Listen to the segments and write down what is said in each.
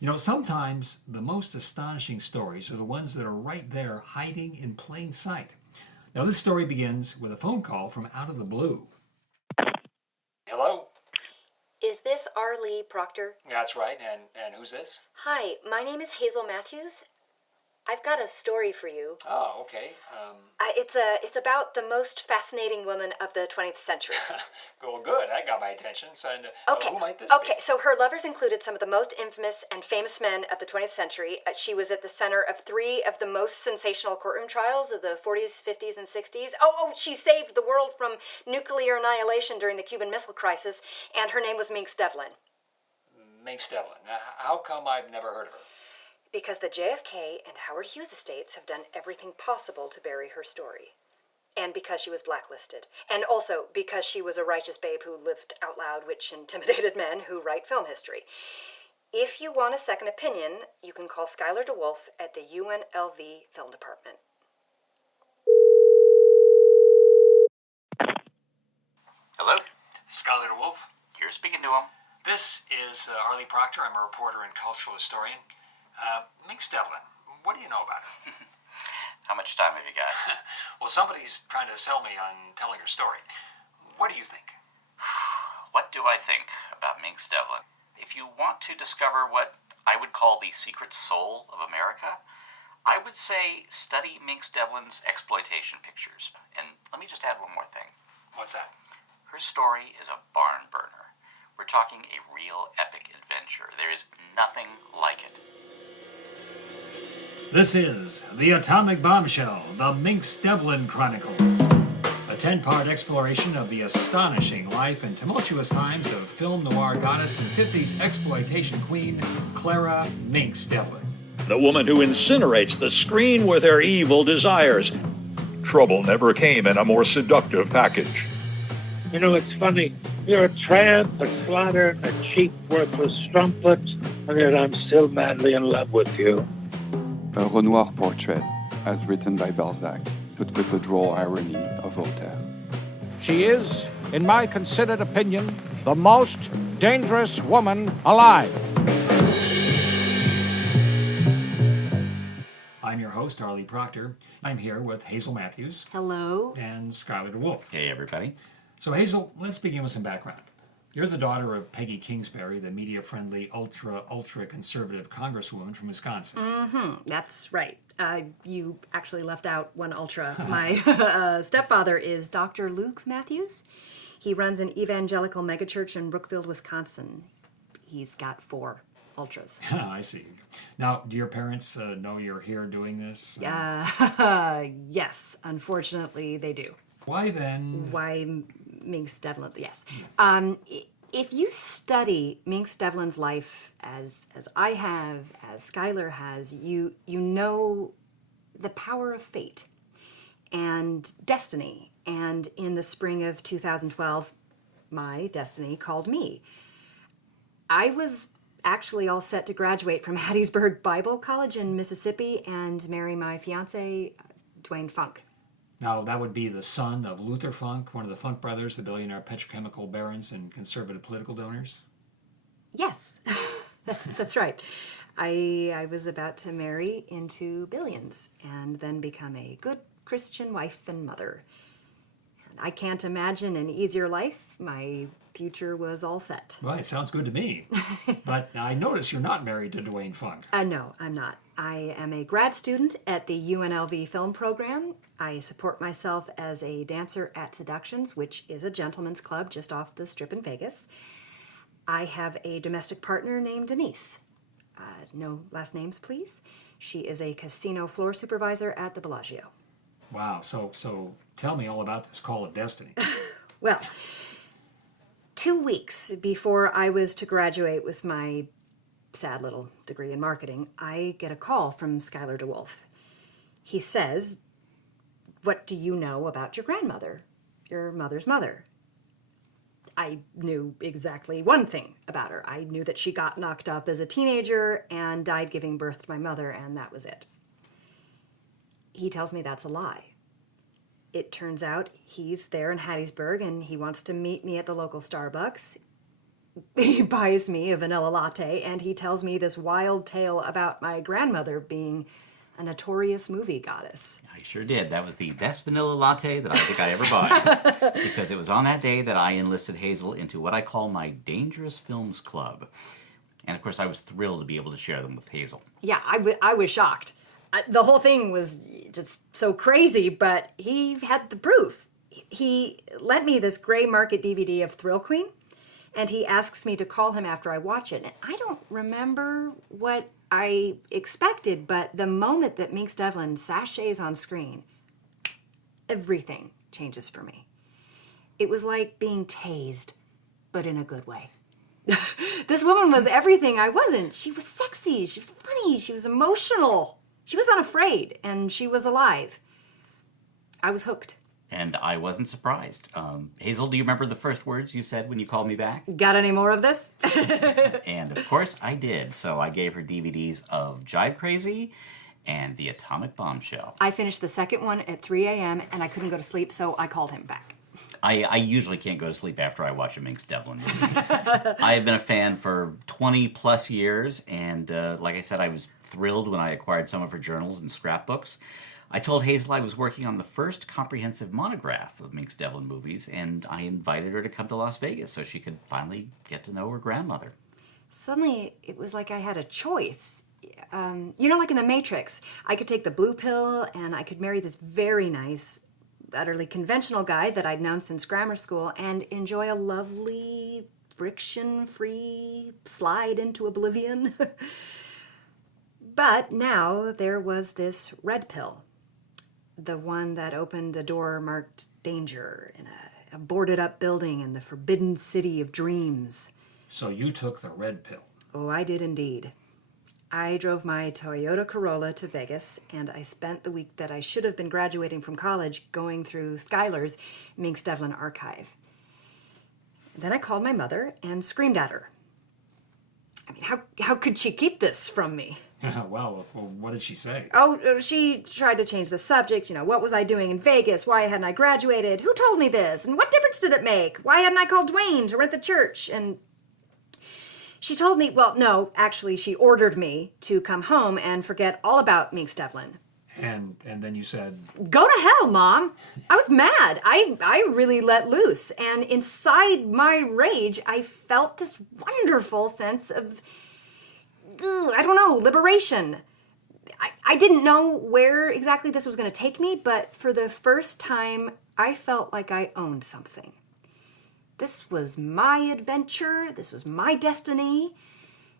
You know, sometimes the most astonishing stories are the ones that are right there hiding in plain sight. Now, this story begins with a phone call from out of the blue. Hello? Is this Arlie Proctor? That's right. And who's this? Hi, my name is Hazel Matthews. I've got a story for you. Oh, okay. It's about the most fascinating woman of the 20th century. Well, good. That got my attention. So, and, Okay. who might this Okay, so her lovers included some of the most infamous and famous men of the 20th century. She was at the center of three of the most sensational courtroom trials of the 40s, 50s, and 60s. She saved the world from nuclear annihilation during the Cuban Missile Crisis, and her name was Mynx Devlin. be? Mynx Devlin. Now, how come I've never heard of her? Because the JFK and Howard Hughes estates have done everything possible to bury her story. And because she was blacklisted. And also because she was a righteous babe who lived out loud, which intimidated men who write film history. If you want a second opinion, you can call Skylar DeWolf at the UNLV Film Department. Hello? Skylar DeWolf. You're speaking to him. This is Arlie Proctor. I'm a reporter and cultural historian. Mynx Devlin, what do you know about her? How much time have you got? Well, somebody's trying to sell me on telling her story. What do you think? What do I think about Mynx Devlin? If you want to discover what I would call the secret soul of America, I would say study Mynx Devlin's exploitation pictures. And let me just add one more thing. What's that? Her story is a barn burner. We're talking a real epic adventure. There is nothing like it. This is The Atomic Bombshell, the Mynx Devlin Chronicles. A 10-part exploration of the astonishing life and tumultuous times of film noir goddess and 50s exploitation queen, Clara Mynx Devlin. The woman who incinerates the screen with her evil desires. Trouble never came in a more seductive package. You know, it's funny. You're a tramp, a slattern, a cheap, worthless strumpet, and yet I'm still madly in love with you. A Renoir portrait, as written by Balzac, but with the droll irony of Voltaire. She is, in my considered opinion, the most dangerous woman alive. I'm your host, Arlie Proctor. I'm here with Hazel Matthews. Hello. And Skylar DeWolf. Hey, everybody. So, Hazel, let's begin with some background. You're the daughter of Peggy Kingsbury, the media-friendly, ultra-conservative congresswoman from Wisconsin. Mm-hmm, that's right. You actually left out one ultra. My stepfather is Dr. Luke Matthews. He runs an evangelical megachurch in Brookfield, Wisconsin. He's got 4 ultras. I see. Now, do your parents know you're here doing this? Yes, unfortunately they do. Why then? Why Mynx Devlin? Yes. If you study Mynx Devlin's life as I have, as Skylar has, you know the power of fate and destiny. And in the spring of 2012, my destiny called me. I was actually all set to graduate from Hattiesburg Bible College in Mississippi and marry my fiance, Dwayne Funk. Now, that would be the son of Luther Funk, one of the Funk brothers, the billionaire petrochemical barons and conservative political donors? Yes, that's right. I was about to marry into billions and then become a good Christian wife and mother. And I can't imagine an easier life. My future was all set. Well, it sounds good to me. But I notice you're not married to Dwayne Funk. No, I'm not. I am a grad student at the UNLV film program. I support myself as a dancer at Seductions, which is a gentleman's club just off the strip in Vegas. I have a domestic partner named Denise. No last names, please. She is a casino floor supervisor at the Bellagio. Wow, so tell me all about this call of destiny. Well, 2 weeks before I was to graduate with my sad little degree in marketing, I get a call from Skylar DeWolf. He says, "What do you know about your grandmother, your mother's mother?" I knew exactly one thing about her. I knew that she got knocked up as a teenager and died giving birth to my mother, and that was it. He tells me that's a lie. It turns out he's there in Hattiesburg and he wants to meet me at the local Starbucks. He buys me a vanilla latte, and he tells me this wild tale about my grandmother being a notorious movie goddess. I sure did. That was the best vanilla latte that I think I ever bought. Because it was on that day that I enlisted Hazel into what I call my Dangerous Films Club. And of course, I was thrilled to be able to share them with Hazel. Yeah, I was shocked. The whole thing was just so crazy, but he had the proof. He lent me this gray market DVD of Thrill Queen, and he asks me to call him after I watch it. And I don't remember what I expected, but the moment that Mynx Devlin sachets on screen, everything changes for me. It was like being tased, but in a good way. This woman was everything I wasn't. She was sexy, she was funny, she was emotional, she was unafraid, and she was alive. I was hooked. And I wasn't surprised. Hazel, do you remember the first words you said when you called me back? Got any more of this? And of course I did. So I gave her DVDs of Jive Crazy and The Atomic Bombshell. I finished the second one at 3 a.m. and I couldn't go to sleep, so I called him back. I usually can't go to sleep after I watch a Mynx Devlin movie. I have been a fan for 20 plus years, and like I said, I was thrilled when I acquired some of her journals and scrapbooks. I told Hazel I was working on the first comprehensive monograph of Mynx Devlin movies, and I invited her to come to Las Vegas so she could finally get to know her grandmother. Suddenly, it was like I had a choice. Like in The Matrix, I could take the blue pill, and I could marry this very nice, utterly conventional guy that I'd known since grammar school and enjoy a lovely, friction-free slide into oblivion. But now there was this red pill. The one that opened a door marked danger in a boarded-up building in the forbidden city of dreams. So you took the red pill. Oh, I did indeed. I drove my Toyota Corolla to Vegas, and I spent the week that I should have been graduating from college going through Skylar's Mynx Devlin archive. Then I called my mother and screamed at her. I mean, how could she keep this from me? Well, what did she say? Oh, she tried to change the subject. What was I doing in Vegas? Why hadn't I graduated? Who told me this? And what difference did it make? Why hadn't I called Dwayne to rent the church? And she told me, well, no, actually, she ordered me to come home and forget all about Mynx Devlin. And then you said... Go to hell, Mom! I was mad. I really let loose. And inside my rage, I felt this wonderful sense of... liberation. I didn't know where exactly this was going to take me, but for the first time, I felt like I owned something. This was my adventure. This was my destiny.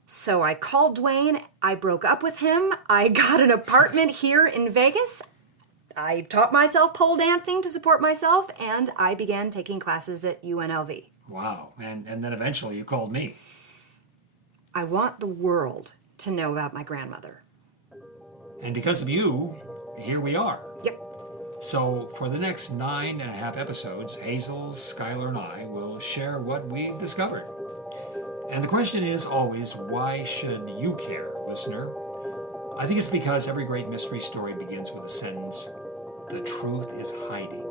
So I called Dwayne. I broke up with him. I got an apartment here in Vegas. I taught myself pole dancing to support myself, and I began taking classes at UNLV. Wow. And then eventually you called me. I want the world to know about my grandmother. And because of you, here we are. Yep. So for the next 9.5 episodes, Hazel, Skylar, and I will share what we discovered. And the question is always, why should you care, listener? I think it's because every great mystery story begins with a sentence, "The truth is hiding."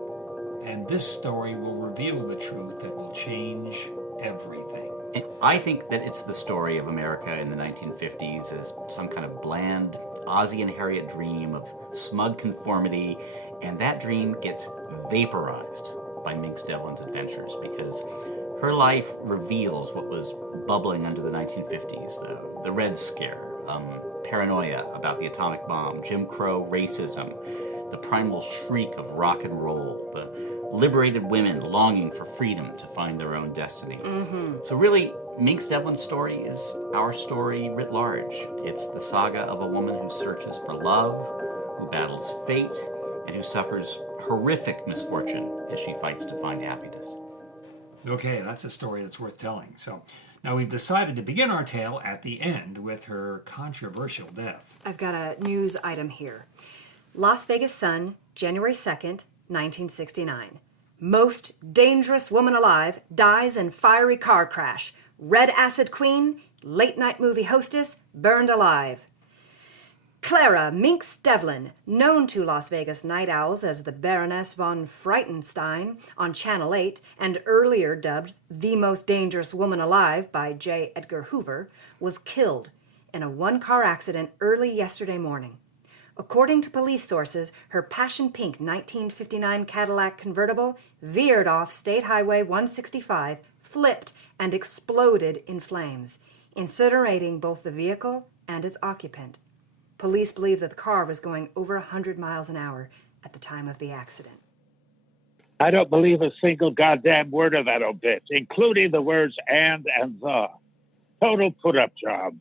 And this story will reveal the truth that will change everything. And I think that it's the story of America in the 1950s as some kind of bland Ozzie and Harriet dream of smug conformity, and that dream gets vaporized by Mynx Devlin's adventures because her life reveals what was bubbling under the 1950s, the Red Scare, paranoia about the atomic bomb, Jim Crow racism, the primal shriek of rock and roll, the liberated women longing for freedom to find their own destiny. Mm-hmm. So really, Mynx Devlin's story is our story writ large. It's the saga of a woman who searches for love, who battles fate, and who suffers horrific misfortune as she fights to find happiness. Okay, that's a story that's worth telling. So now we've decided to begin our tale at the end with her controversial death. I've got a news item here. Las Vegas Sun, January 2nd, 1969. Most dangerous woman alive dies in fiery car crash. Red acid queen, late night movie hostess, burned alive. Clara Mynx Devlin, known to Las Vegas night owls as the Baroness von Frightenstein on Channel 8 and earlier dubbed the most dangerous woman alive by J. Edgar Hoover, was killed in a one-car accident early yesterday morning. According to police sources, her passion pink 1959 Cadillac convertible veered off State Highway 165, flipped, and exploded in flames, incinerating both the vehicle and its occupant. Police believe that the car was going over 100 miles an hour at the time of the accident. I don't believe a single goddamn word of that obit, including the words and the. Total put-up job.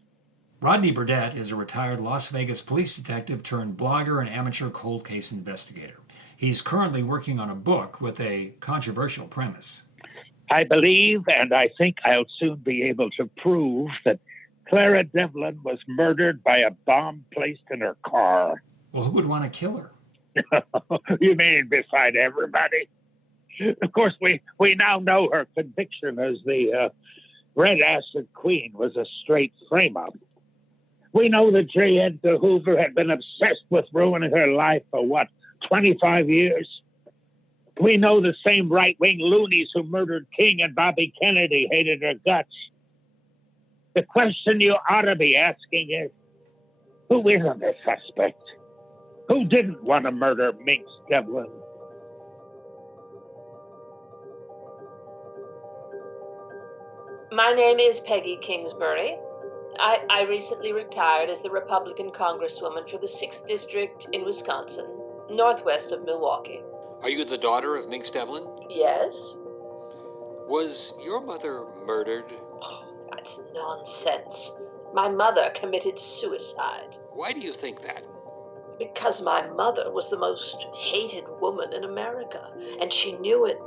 Rodney Burdett is a retired Las Vegas police detective turned blogger and amateur cold case investigator. He's currently working on a book with a controversial premise. I believe, and I think I'll soon be able to prove, that Clara Devlin was murdered by a bomb placed in her car. Well, who would want to kill her? You mean beside everybody? Of course, we now know her conviction as the Red Acid Queen was a straight frame-up. We know that J. Edgar Hoover had been obsessed with ruining her life for, 25 years? We know the same right-wing loonies who murdered King and Bobby Kennedy hated her guts. The question you ought to be asking is, who isn't a suspect? Who didn't want to murder Mynx Devlin? My name is Peggy Kingsbury. I recently retired as the Republican Congresswoman for the 6th District in Wisconsin, northwest of Milwaukee. Are you the daughter of Mynx Devlin? Yes. Was your mother murdered? Oh, that's nonsense. My mother committed suicide. Why do you think that? Because my mother was the most hated woman in America, and she knew it.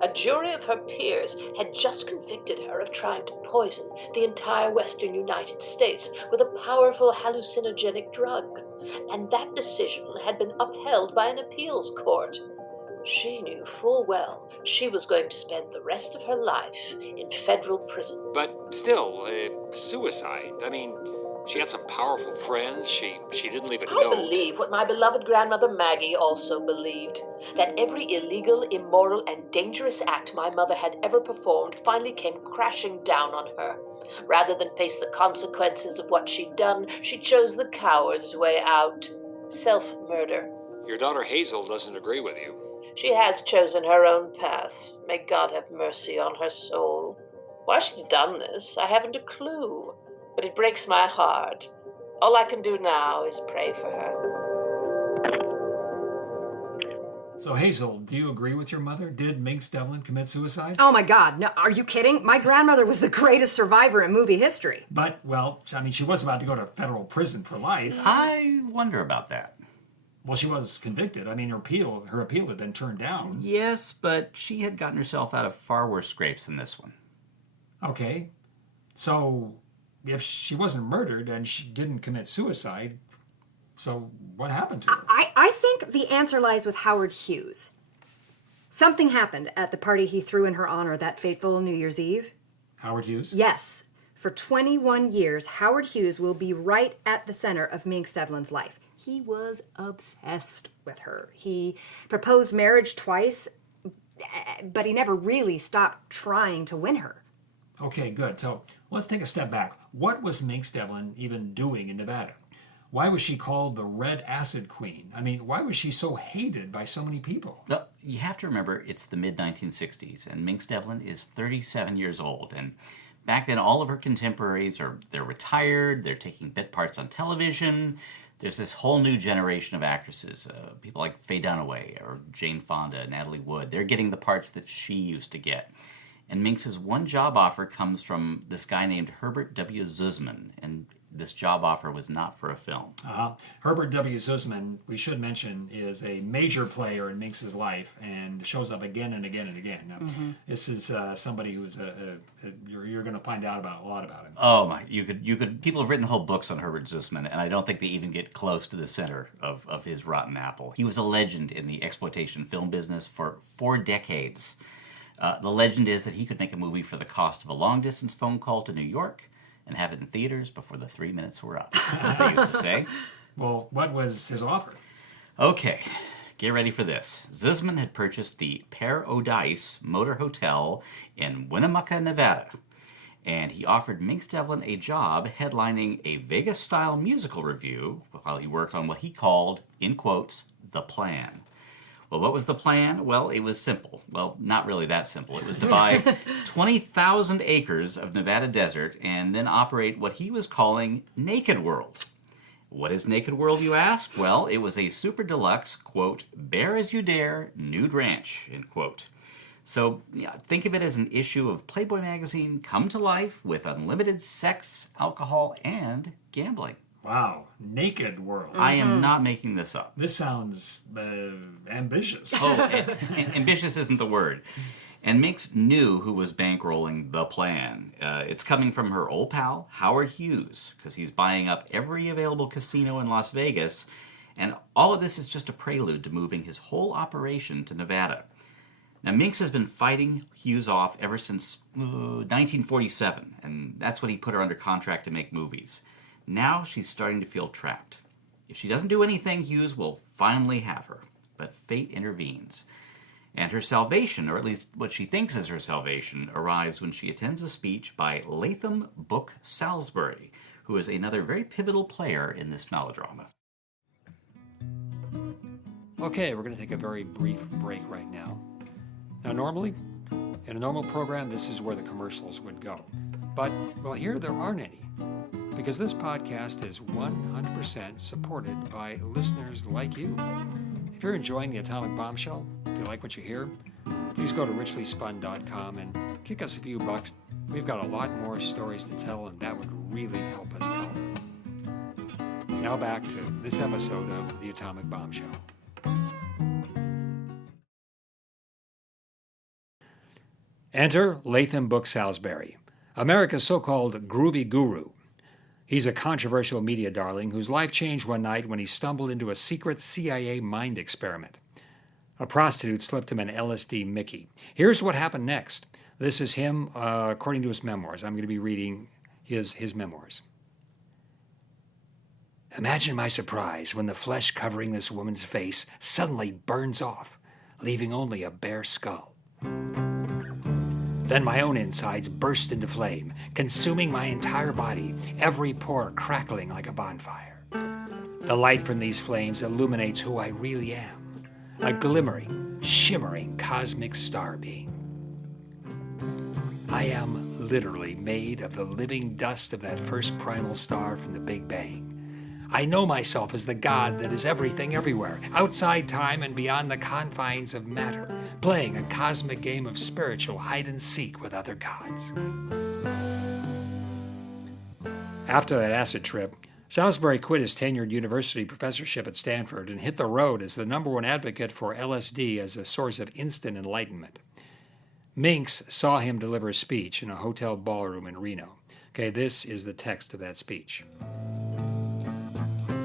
A jury of her peers had just convicted her of trying to poison the entire western United States with a powerful hallucinogenic drug, and that decision had been upheld by an appeals court. She knew full well she was going to spend the rest of her life in federal prison. But still, suicide. I mean, she had some powerful friends. She didn't even know. I believe what my beloved grandmother Maggie also believed, that every illegal, immoral, and dangerous act my mother had ever performed finally came crashing down on her. Rather than face the consequences of what she'd done, she chose the coward's way out. Self-murder. Your daughter Hazel doesn't agree with you. She has chosen her own path. May God have mercy on her soul. Why she's done this, I haven't a clue. But it breaks my heart. All I can do now is pray for her. So, Hazel, do you agree with your mother? Did Mynx Devlin commit suicide? Oh my God, no, are you kidding? My grandmother was the greatest survivor in movie history. But, well, I mean, she was about to go to federal prison for life. I wonder about that. Well, she was convicted. I mean, her appeal had been turned down. Yes, but she had gotten herself out of far worse scrapes than this one. Okay. So, if she wasn't murdered and she didn't commit suicide, so what happened to her? I think the answer lies with Howard Hughes. Something happened at the party he threw in her honor that fateful New Year's Eve. Howard Hughes? Yes. For 21 years, Howard Hughes will be right at the center of Mynx Devlin's life. He was obsessed with her. He proposed marriage twice, but he never really stopped trying to win her. Okay, good. So let's take a step back. What was Mynx Devlin even doing in Nevada? Why was she called the Red Acid Queen? I mean, why was she so hated by so many people? Well, you have to remember it's the mid-1960s, and Mynx Devlin is 37 years old. And back then, all of her contemporaries they're retired, they're taking bit parts on television. There's this whole new generation of actresses, people like Faye Dunaway or Jane Fonda, Natalie Wood. They're getting the parts that she used to get. And Mynx's one job offer comes from this guy named Herbert W. Zuzman, and this job offer was not for a film. Herbert W. Zuzman, we should mention, is a major player in Mynx's life and shows up again and again and again. Now, this is somebody who's you're going to find out a lot about him. Oh my! You could. People have written whole books on Herbert Zuzman, and I don't think they even get close to the center of his rotten apple. He was a legend in the exploitation film business for 4 decades. The legend is that he could make a movie for the cost of a long-distance phone call to New York and have it in theaters before the 3 minutes were up, as they used to say. Well, what was his offer? Okay, get ready for this. Zisman had purchased the Paradise Motor Hotel in Winnemucca, Nevada, and he offered Mynx Devlin a job headlining a Vegas-style musical review while he worked on what he called, in quotes, the plan. Well, what was the plan? Well, it was simple. Well, not really that simple. It was to buy 20,000 acres of Nevada desert and then operate what he was calling Naked World. What is Naked World, you ask? Well, it was a super deluxe, quote, bare as you dare, nude ranch, end quote. So think of it as an issue of Playboy magazine come to life with unlimited sex, alcohol, and gambling. Wow, Naked World. I am not making this up. This sounds ambitious. Oh, ambitious isn't the word. And Mynx knew who was bankrolling the plan. It's coming from her old pal, Howard Hughes, because he's buying up every available casino in Las Vegas. And all of this is just a prelude to moving his whole operation to Nevada. Now, Mynx has been fighting Hughes off ever since 1947, and that's when he put her under contract to make movies. Now she's starting to feel trapped. If she doesn't do anything, Hughes will finally have her. But fate intervenes. And her salvation, or at least what she thinks is her salvation, arrives when she attends a speech by Latham Book Salisbury, who is another very pivotal player in this melodrama. Okay, we're going to take a very brief break right now. Now, normally, in a normal program, this is where the commercials would go. But, well, here there aren't any, because this podcast is 100% supported by listeners like you. If you're enjoying the Atomic Bombshell, if you like what you hear, please go to richlyspun.com and kick us a few bucks. We've got a lot more stories to tell, and that would really help us tell them. Now back to this episode of the Atomic Bombshell. Enter Latham Book Salisbury, America's so-called groovy guru. He's a controversial media darling whose life changed one night when he stumbled into a secret CIA mind experiment. A prostitute slipped him an LSD Mickey. Here's what happened next. This is him, according to his memoirs. I'm going to be reading his memoirs. Imagine my surprise when the flesh covering this woman's face suddenly burns off, leaving only a bare skull. Then my own insides burst into flame, consuming my entire body, every pore crackling like a bonfire. The light from these flames illuminates who I really am, a glimmering, shimmering cosmic star being. I am literally made of the living dust of that first primal star from the Big Bang. I know myself as the God that is everything everywhere, outside time and beyond the confines of matter, playing a cosmic game of spiritual hide-and-seek with other gods. After that acid trip, Salisbury quit his tenured university professorship at Stanford and hit the road as the #1 advocate for LSD as a source of instant enlightenment. Mynx saw him deliver a speech in a hotel ballroom in Reno. Okay, this is the text of that speech.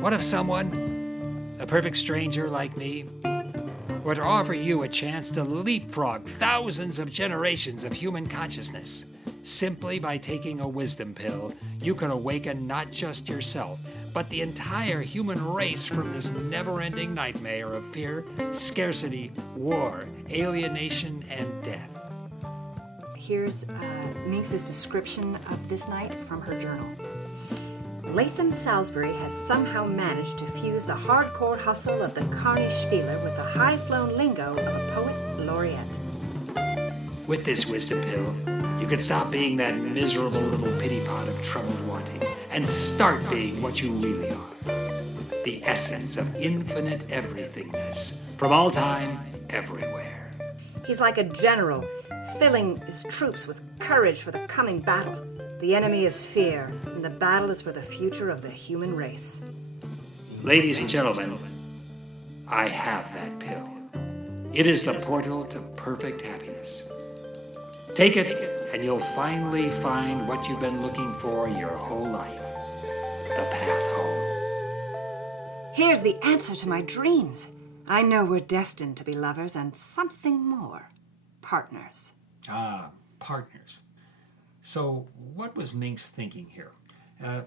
What if someone, a perfect stranger like me, were to offer you a chance to leapfrog thousands of generations of human consciousness? Simply by taking a wisdom pill, you can awaken not just yourself, but the entire human race from this never-ending nightmare of fear, scarcity, war, alienation, and death. Here's Mynx's description of this night from her journal. Latham Salisbury has somehow managed to fuse the hardcore hustle of the carny spieler with the high-flown lingo of a poet laureate. With this wisdom pill, you can stop being that miserable little pity pot of troubled wanting and start being what you really are. The essence of infinite everythingness, from all time, everywhere. He's like a general, filling his troops with courage for the coming battle. The enemy is fear, and the battle is for the future of the human race. Ladies and gentlemen, I have that pill. It is the portal to perfect happiness. Take it, and you'll finally find what you've been looking for your whole life. The path home. Here's the answer to my dreams. I know we're destined to be lovers and something more. Partners. Ah, partners. So what was Mynx thinking here?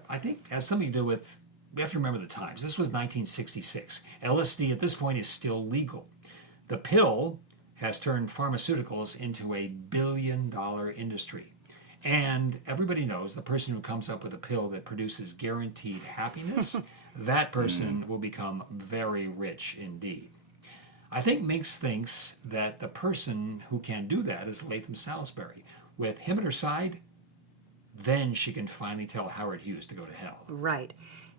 I think it has something to do with we have to remember the times. This was 1966. LSD at this point is still legal. The pill has turned pharmaceuticals into a billion-dollar industry. And everybody knows the person who comes up with a pill that produces guaranteed happiness, that person will become very rich indeed. I think Mynx thinks that the person who can do that is Latham Salisbury. With him at her side, then she can finally tell Howard Hughes to go to hell. Right.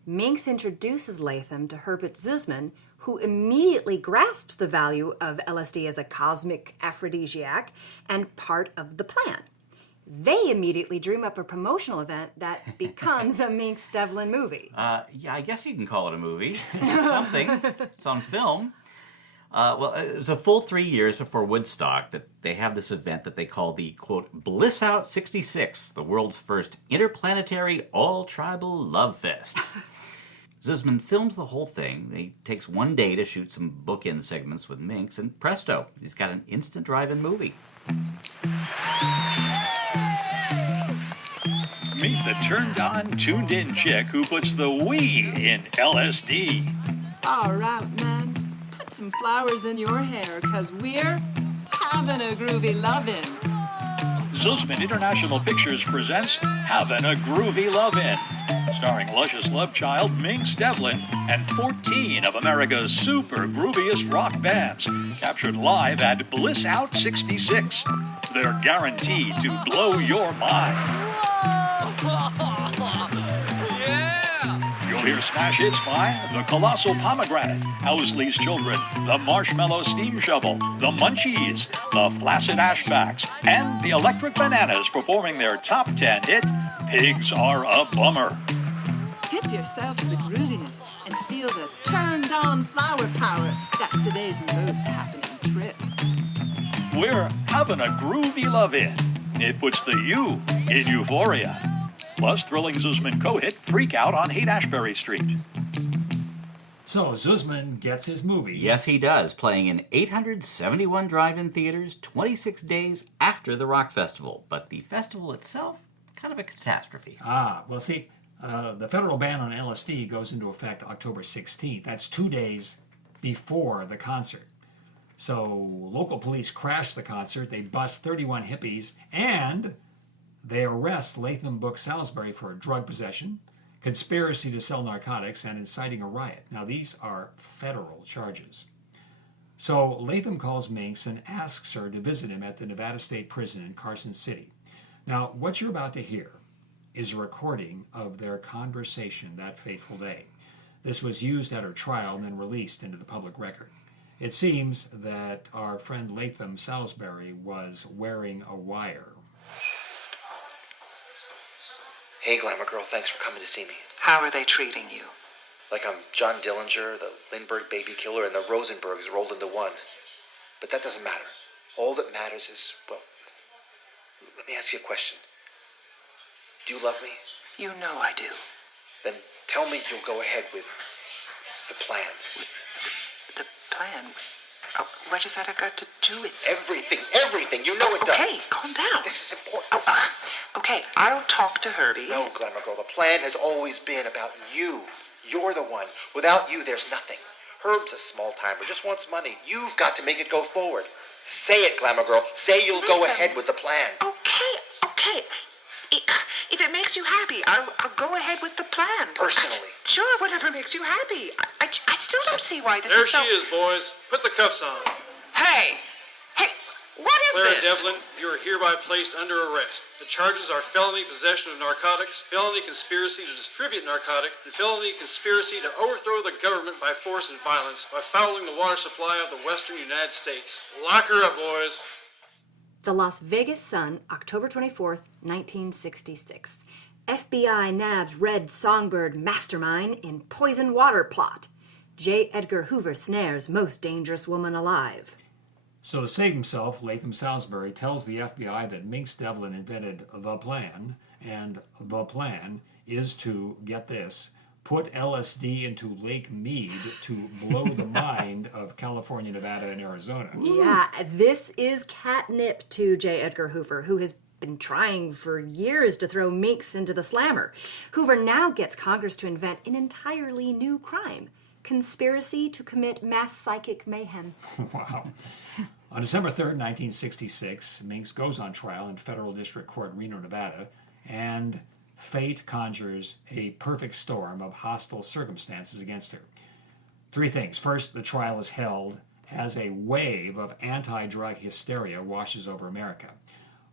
Mynx introduces Latham to Herbert Zussman, who immediately grasps the value of LSD as a cosmic aphrodisiac and part of the plan. They immediately dream up a promotional event that becomes a Mynx Devlin movie. Yeah, I guess you can call it a movie. Something. It's on film. Well, it was a full 3 years before Woodstock that they have this event that they call the, quote, Bliss Out 66, the world's first interplanetary all-tribal love fest. Zussman films the whole thing. He takes 1 day to shoot some bookend segments with Mynx, and presto, he's got an instant drive-in movie. Meet the turned-on, tuned-in chick who puts the we in LSD. All right, man. Put some flowers in your hair, because we're having a groovy lovin'. Zussman International Pictures presents Havin' a Groovy Lovin', starring luscious love child Mynx Devlin and 14 of America's super grooviest rock bands, captured live at Bliss Out 66. They're guaranteed to blow your mind. You'll hear smash hits by The Colossal Pomegranate, Owsley's Children, The Marshmallow Steam Shovel, The Munchies, The Flaccid Ashbacks, and The Electric Bananas performing their top 10 hit, Pigs Are a Bummer. Hip yourself to the grooviness and feel the turned-on flower power that's today's most happening trip. We're having a groovy love-in. It puts the you in euphoria. Plus, thrilling Zussman co-hit Freak Out on Haight-Ashbury Street. So, Zussman gets his movie. Yes, he does, playing in 871 drive-in theaters 26 days after the rock festival. But the festival itself, kind of a catastrophe. Well, see, the federal ban on LSD goes into effect October 16th. That's 2 days before the concert. So, local police crash the concert, they bust 31 hippies, and they arrest Latham Book Salisbury for drug possession, conspiracy to sell narcotics, and inciting a riot. Now, these are federal charges. So Latham calls Mynx and asks her to visit him at the Nevada State Prison in Carson City. Now, what you're about to hear is a recording of their conversation that fateful day. This was used at her trial and then released into the public record. It seems that our friend Latham Salisbury was wearing a wire. Hey, Glamour Girl, thanks for coming to see me. How are they treating you? Like I'm John Dillinger, the Lindbergh baby killer, and the Rosenbergs rolled into one. But that doesn't matter. All that matters is, well, let me ask you a question. Do you love me? You know I do. Then tell me you'll go ahead with the plan. The plan? Oh, what has that got to do with it? Everything. You know it does. Okay, calm down. This is important. Okay, I'll talk to Herbie. No, Glamour Girl, the plan has always been about you. You're the one. Without you, there's nothing. Herb's a small-timer, just wants money. You've got to make it go forward. Say it, Glamour Girl. Say you'll go ahead with the plan. Okay. If it makes you happy, I'll go ahead with the plan. Personally. Sure, whatever makes you happy. I still don't see why this there is so... There she is, boys. Put the cuffs on. Hey, what is Clara this? Devlin, you are hereby placed under arrest. The charges are felony possession of narcotics, felony conspiracy to distribute narcotic, and felony conspiracy to overthrow the government by force and violence by fouling the water supply of the western United States. Lock her up, boys. The Las Vegas Sun, October 24th, 1966. FBI nabs Red Songbird mastermind in poison water plot. J. Edgar Hoover snares most dangerous woman alive. So to save himself, Latham Salisbury tells the FBI that Mynx Devlin invented the plan, and the plan is to, get this, put LSD into Lake Mead to blow the mind of California, Nevada, and Arizona. Yeah, this is catnip to J. Edgar Hoover, who has been trying for years to throw Mynx into the slammer. Hoover now gets Congress to invent an entirely new crime: conspiracy to commit mass psychic mayhem. Wow. On December 3rd, 1966, Mynx goes on trial in Federal District Court, Reno, Nevada, and fate conjures a perfect storm of hostile circumstances against her. Three things. First, the trial is held as a wave of anti-drug hysteria washes over America.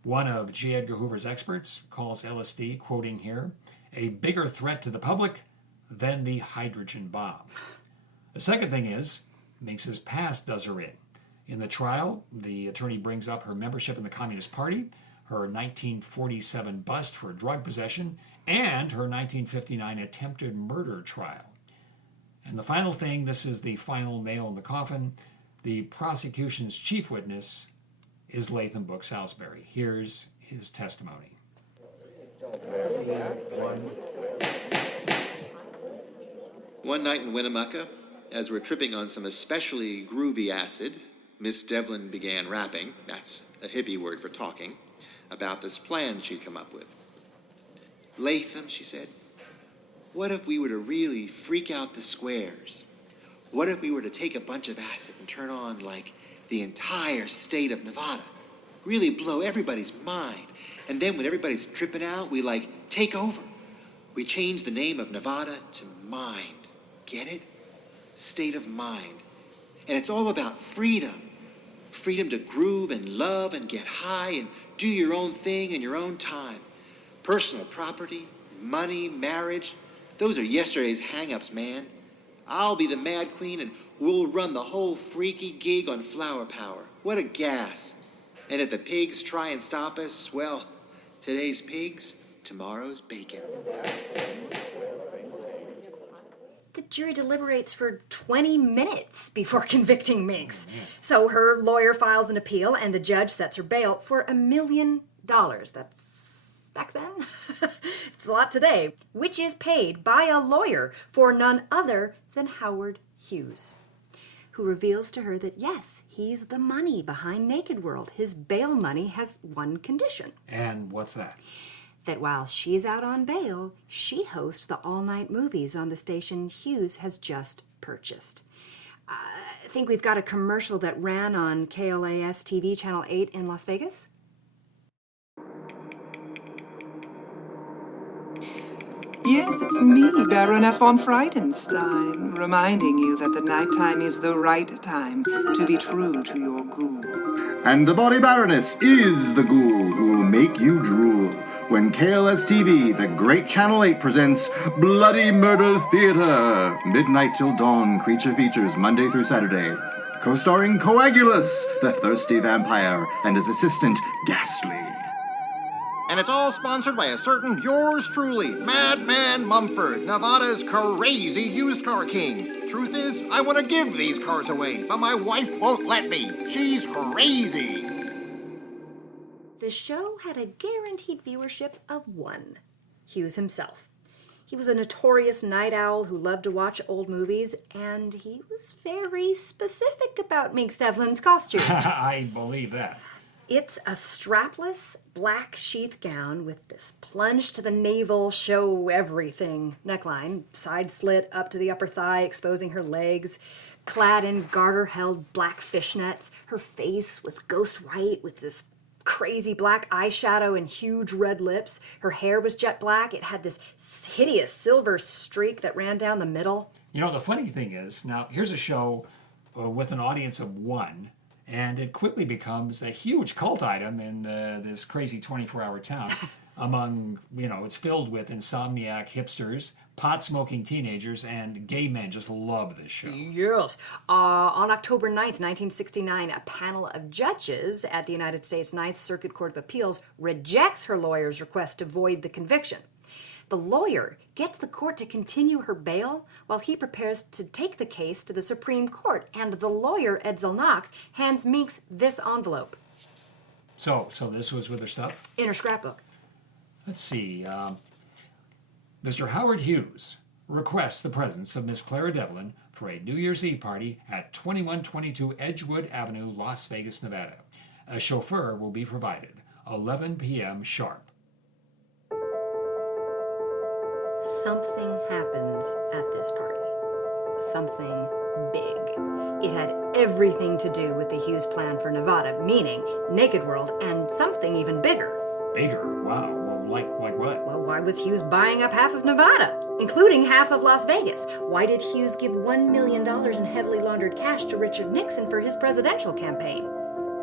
One of J. Edgar Hoover's experts calls LSD, quoting here, a bigger threat to the public than the hydrogen bomb. The second thing is, Mynx's past does her in. In the trial, the attorney brings up her membership in the Communist Party, her 1947 bust for drug possession, and her 1959 attempted murder trial. And the final thing, this is the final nail in the coffin, the prosecution's chief witness is Latham Book Salisbury. Here's his testimony. One night in Winnemucca, as we're tripping on some especially groovy acid, Miss Devlin began rapping, that's a hippie word for talking, about this plan she'd come up with. Latham, she said, what if we were to really freak out the squares? What if we were to take a bunch of acid and turn on, like, the entire state of Nevada? Really blow everybody's mind. And then when everybody's tripping out, we, like, take over. We change the name of Nevada to Mind. Get it? State of mind. And it's all about freedom. Freedom to groove and love and get high and do your own thing in your own time. Personal property, money, marriage, those are yesterday's hang-ups, man. I'll be the Mad Queen and we'll run the whole freaky gig on flower power. What a gas. And if the pigs try and stop us, well, today's pigs, tomorrow's bacon. The jury deliberates for 20 minutes before convicting Mynx. So her lawyer files an appeal and the judge sets her bail for $1 million. That's back then. It's a lot today, which is paid by a lawyer for none other than Howard Hughes, who reveals to her that, yes, he's the money behind Naked World. His bail money has one condition. And what's that? That while she's out on bail, she hosts the all-night movies on the station Hughes has just purchased. I think we've got a commercial that ran on KLAS TV Channel 8 in Las Vegas. Yes, it's me, Baroness von Freudenstein, reminding you that the nighttime is the right time to be true to your ghoul. And the Body Baroness is the ghoul who will make you drool when KLS TV, the great Channel 8, presents Bloody Murder Theater. Midnight till dawn creature features Monday through Saturday. Co-starring Coagulus, the thirsty vampire, and his assistant, Ghastly. And it's all sponsored by a certain yours truly, Madman Mumford, Nevada's crazy used car king. Truth is, I want to give these cars away, but my wife won't let me. She's crazy. The show had a guaranteed viewership of one: Hughes himself. He was a notorious night owl who loved to watch old movies, and he was very specific about Mynx Devlin's costume. I believe that. It's a strapless black sheath gown with this plunge to the navel, show everything neckline, side slit up to the upper thigh, exposing her legs, clad in garter-held black fishnets. Her face was ghost white with this crazy black eyeshadow and huge red lips. Her hair was jet black. It had this hideous silver streak that ran down the middle. You know, the funny thing is, now here's a show with an audience of one, and it quickly becomes a huge cult item in this crazy 24-hour town. Among, it's filled with insomniac hipsters, pot-smoking teenagers, and gay men just love this show. Yes. On October 9th, 1969, a panel of judges at the United States Ninth Circuit Court of Appeals rejects her lawyer's request to void the conviction. The lawyer gets the court to continue her bail while he prepares to take the case to the Supreme Court, and the lawyer, Edsel Knox, hands Mynx this envelope. So this was with her stuff? In her scrapbook. Let's see. Mr. Howard Hughes requests the presence of Miss Clara Devlin for a New Year's Eve party at 2122 Edgewood Avenue, Las Vegas, Nevada. A chauffeur will be provided. 11 p.m. sharp. Something happens at this party. Something big. It had everything to do with the Hughes plan for Nevada, meaning Naked World, and something even bigger. Bigger? Wow. Well, like what? Well, why was Hughes buying up half of Nevada, including half of Las Vegas? Why did Hughes give $1 million in heavily laundered cash to Richard Nixon for his presidential campaign?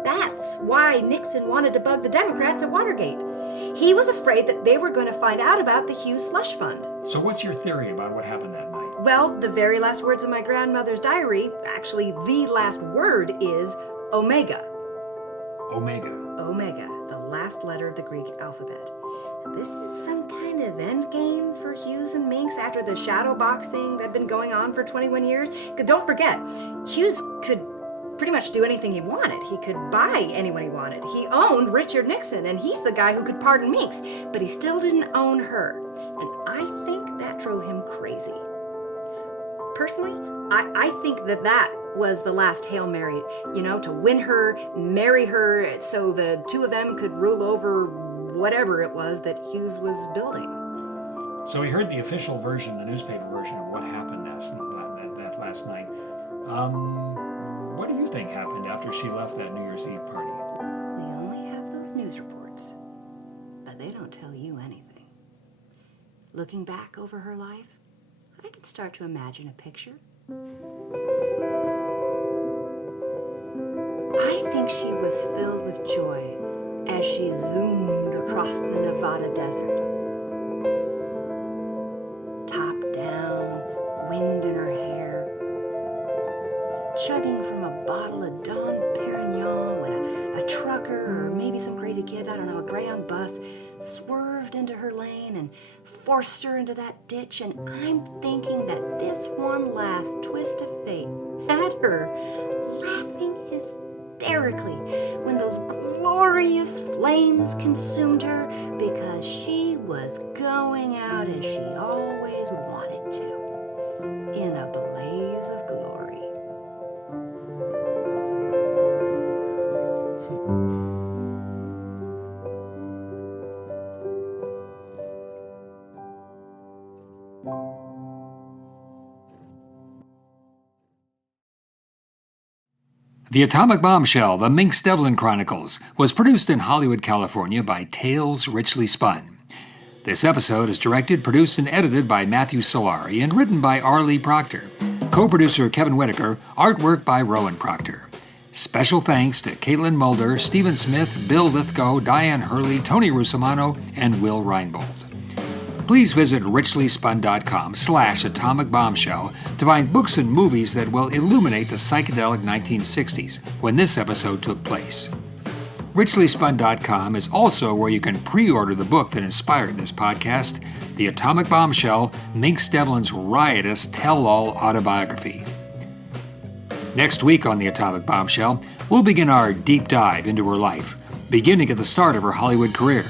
That's why Nixon wanted to bug the Democrats at Watergate. He was afraid that they were going to find out about the Hughes slush fund. So what's your theory about what happened that night? Well, the very last words of my grandmother's diary, actually the last word is Omega. Omega. Omega, the last letter of the Greek alphabet. This is some kind of endgame for Hughes and Mynx after the shadow boxing that'd been going on for 21 years. Don't forget, Hughes could pretty much do anything he wanted. He could buy anyone he wanted. He owned Richard Nixon, and he's the guy who could pardon Mynx, but he still didn't own her. And I think that drove him crazy. Personally, I think that was the last Hail Mary, to win her, marry her, so the two of them could rule over whatever it was that Hughes was building. So we heard the official version, the newspaper version of what happened that last night. What do you think happened after she left that New Year's Eve party? We only have those news reports, but they don't tell you anything. Looking back over her life, I could start to imagine a picture. I think she was filled with joy as she zoomed across the Nevada desert. Top down, wind in her hair, chugging from a bottle of Dom Perignon when a trucker or maybe some crazy kids, a Greyhound bus, swerved into her lane and forced her into that ditch, and I'm thinking that this one last twist of fate had her laughing hysterically when those glorious flames consumed her because she was going out as she always wanted to, in a blaze of glory. The Atomic Bombshell, The Mynx Devlin Chronicles, was produced in Hollywood, California by Tales Richly Spun. This episode is directed, produced, and edited by Matthew Solari and written by Arlie Proctor. Co-producer Kevin Whitaker, artwork by Rowan Proctor. Special thanks to Caitlin Mulder, Stephen Smith, Bill Lithgow, Diane Hurley, Tony Rusomano, and Will Reinbold. Please visit richlyspun.com/Atomic Bombshell to find books and movies that will illuminate the psychedelic 1960s when this episode took place. richlyspun.com is also where you can pre-order the book that inspired this podcast, The Atomic Bombshell, Mynx Devlin's riotous tell-all autobiography. Next week on The Atomic Bombshell, we'll begin our deep dive into her life, beginning at the start of her Hollywood career.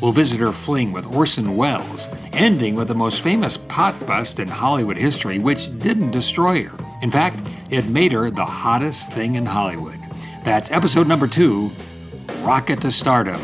We'll visit her fling with Orson Welles, ending with the most famous pot bust in Hollywood history, which didn't destroy her. In fact, it made her the hottest thing in Hollywood. That's episode number 2, Rocket to Stardom.